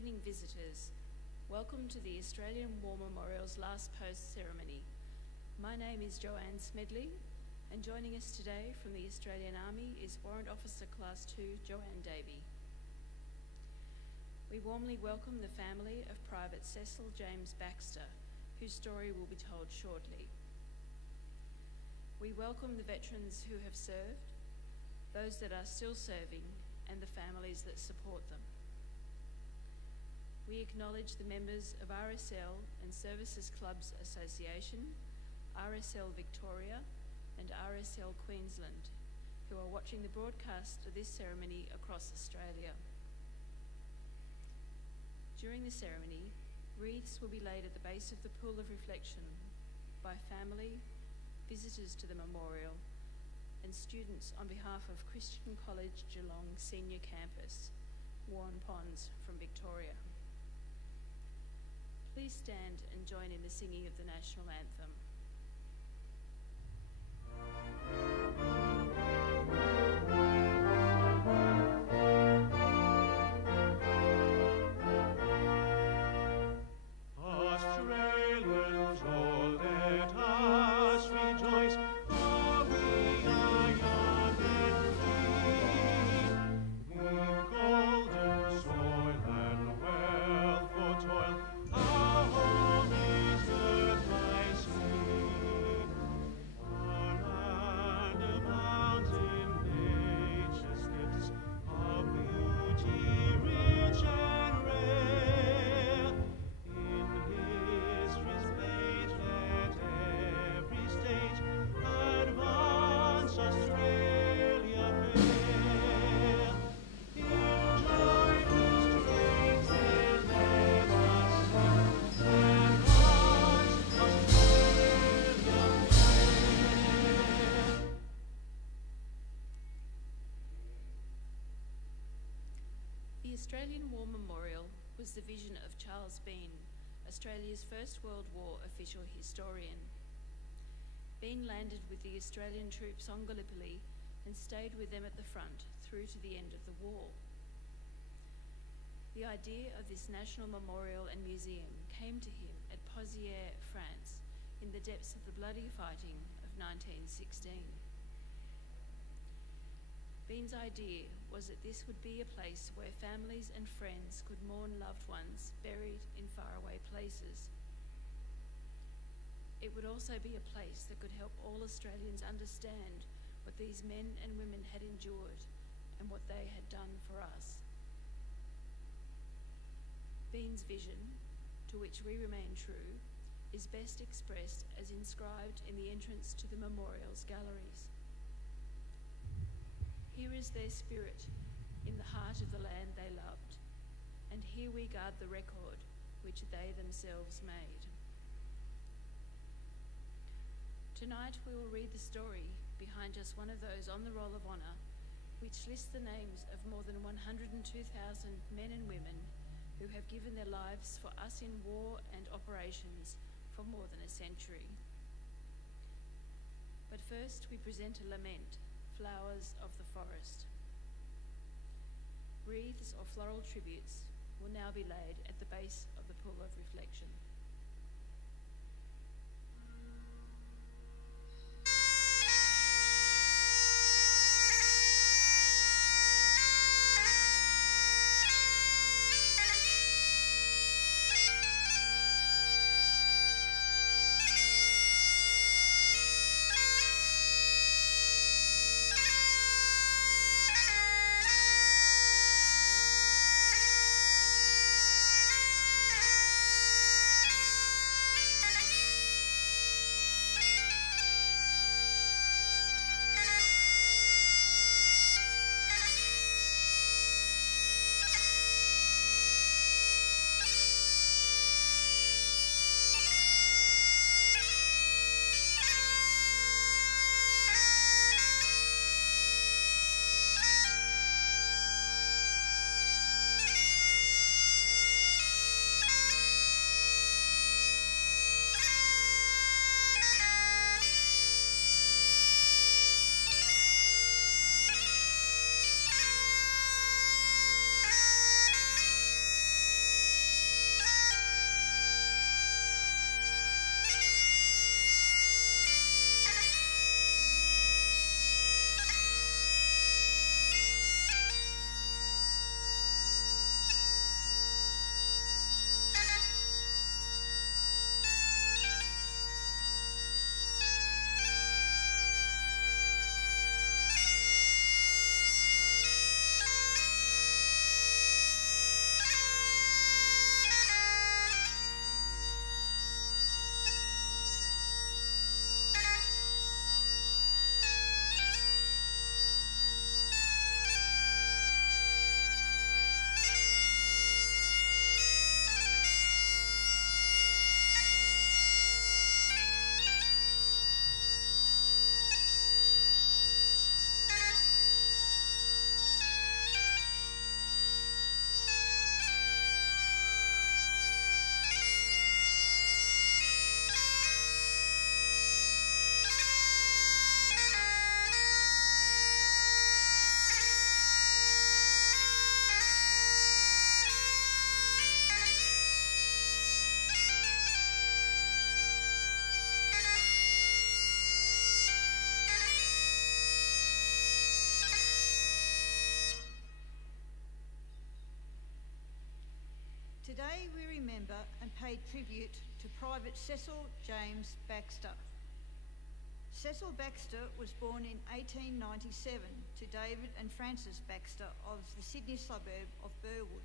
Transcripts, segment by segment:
evening visitors. Welcome to the Australian War Memorial's last post ceremony. My name is Joanne Smedley, and joining us today from the Australian Army is Warrant Officer Class 2 Joanne Davey. We warmly welcome the family of Private Cecil James Baxter, whose story will be told shortly. We welcome the veterans who have served, those that are still serving, and the families that support them. We acknowledge the members of RSL and Services Clubs Association, RSL Victoria, and RSL Queensland, who are watching the broadcast of this ceremony across Australia. During the ceremony, wreaths will be laid at the base of the Pool of Reflection by family, visitors to the memorial, and students on behalf of Christian College Geelong Senior Campus, Warren Ponds from Victoria. Please stand and join in the singing of the National Anthem. Australians, oh, let us rejoice, for we are young and free. We've golden soil and wealth for toil, our home is earth by sea. Our land abounds in nature's gifts, of beauty rich and rare. In history's page let every stage advance Australia fair. In joyful strains then let us sing, advance Australia fair. The Australian War Memorial was the vision of Charles Bean, Australia's First World War official historian. Bean landed with the Australian troops on Gallipoli and stayed with them at the front through to the end of the war. The idea of this national memorial and museum came to him at Pozières, France, in the depths of the bloody fighting of 1916. Bean's idea was that this would be a place where families and friends could mourn loved ones buried in faraway places. It would also be a place that could help all Australians understand what these men and women had endured and what they had done for us. Bean's vision, to which we remain true, is best expressed as inscribed in the entrance to the memorial's galleries. Here is their spirit in the heart of the land they loved, and here we guard the record which they themselves made. Tonight we will read the story behind just one of those on the Roll of Honour, which lists the names of more than 102,000 men and women who have given their lives for us in war and operations for more than a century. But first we present a lament, Flowers of the Forest. Wreaths or floral tributes will now be laid at the base of the Pool of Reflection. pay tribute to Private Cecil James Baxter. Cecil Baxter was born in 1897 to David and Frances Baxter of the Sydney suburb of Burwood.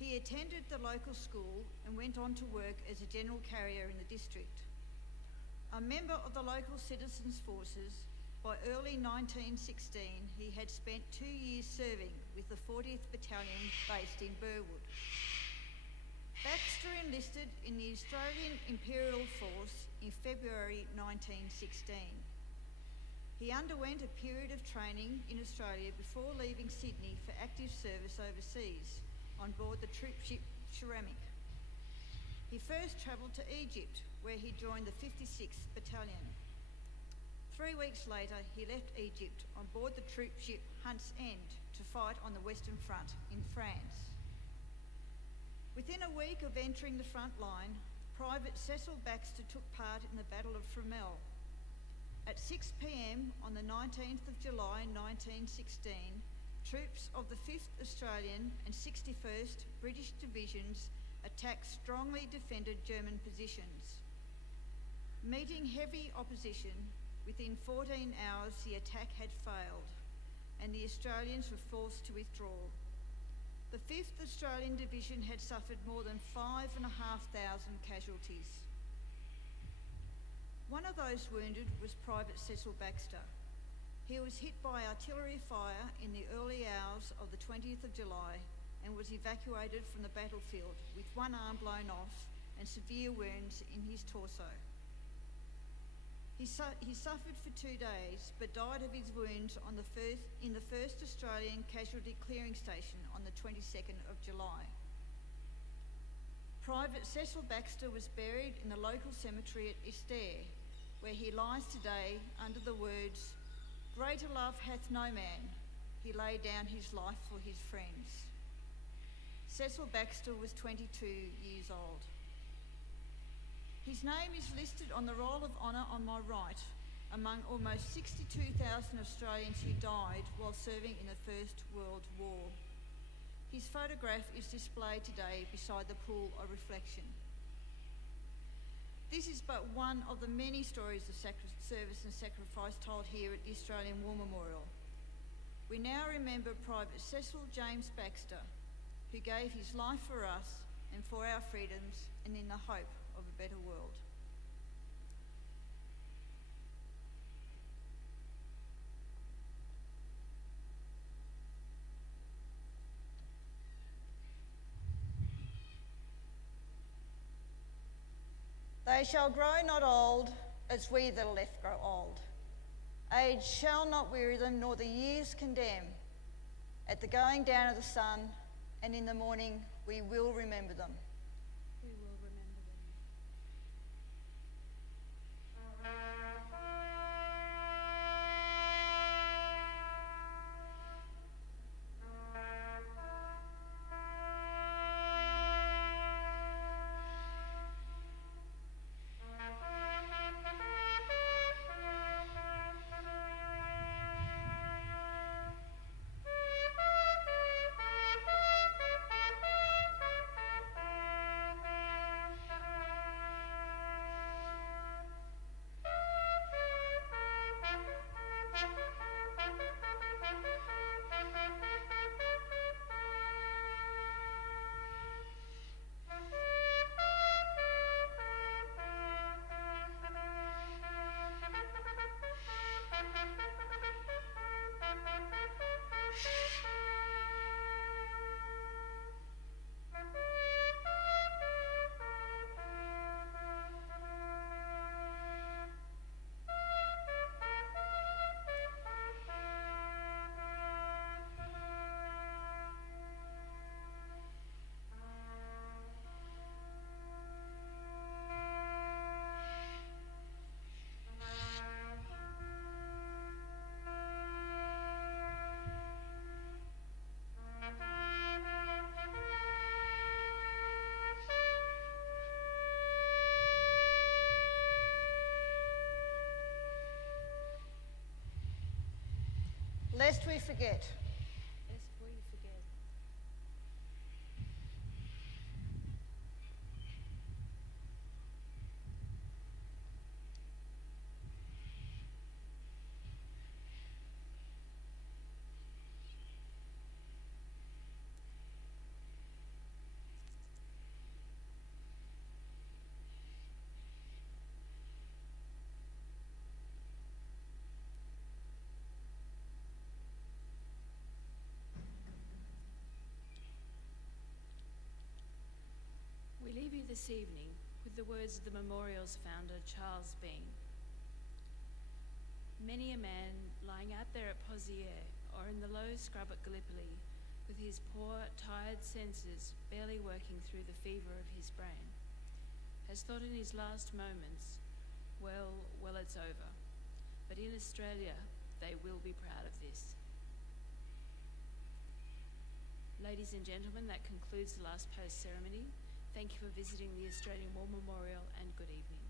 He attended the local school and went on to work as a general carrier in the district. A member of the local citizens' forces, by early 1916 he had spent 2 years serving with the 40th Battalion based in Burwood. Baxter enlisted in the Australian Imperial Force in February 1916. He underwent a period of training in Australia before leaving Sydney for active service overseas on board the troop ship Ceramic. He first travelled to Egypt, where he joined the 56th Battalion. 3 weeks later, he left Egypt on board the troop ship Hunt's End to fight on the Western Front in France. Within a week of entering the front line, Private Cecil Baxter took part in the Battle of Fromelles. At 6 p.m. on the 19th of July 1916, troops of the 5th Australian and 61st British Divisions attacked strongly defended German positions. Meeting heavy opposition, within 14 hours the attack had failed and the Australians were forced to withdraw. The 5th Australian Division had suffered more than 5,500 casualties. One of those wounded was Private Cecil Baxter. He was hit by artillery fire in the early hours of the 20th of July and was evacuated from the battlefield with one arm blown off and severe wounds in his torso. He suffered for 2 days but died of his wounds in the 1st Australian Casualty Clearing Station on the 22nd of July. Private Cecil Baxter was buried in the local cemetery at Istair, where he lies today under the words, "Greater love hath no man, he laid down his life for his friends." Cecil Baxter was 22 years old. His name is listed on the Roll of Honour on my right, among almost 62,000 Australians who died while serving in the First World War. His photograph is displayed today beside the pool of reflection. This is but one of the many stories of service and sacrifice told here at the Australian War Memorial. We now remember Private Cecil James Baxter, who gave his life for us and for our freedoms and in the hope of a better world. They shall grow not old as we that are left grow old. Age shall not weary them, nor the years condemn. At the going down of the sun and in the morning we will remember them. We will remember them. Lest we forget. Lest we forget. this evening with the words of the memorial's founder, Charles Bean. Many a man lying out there at Pozières or in the low scrub at Gallipoli, with his poor, tired senses barely working through the fever of his brain, has thought in his last moments, well, it's over. But in Australia, they will be proud of this. Ladies and gentlemen, that concludes the last post ceremony. Thank you for visiting the Australian War Memorial and good evening.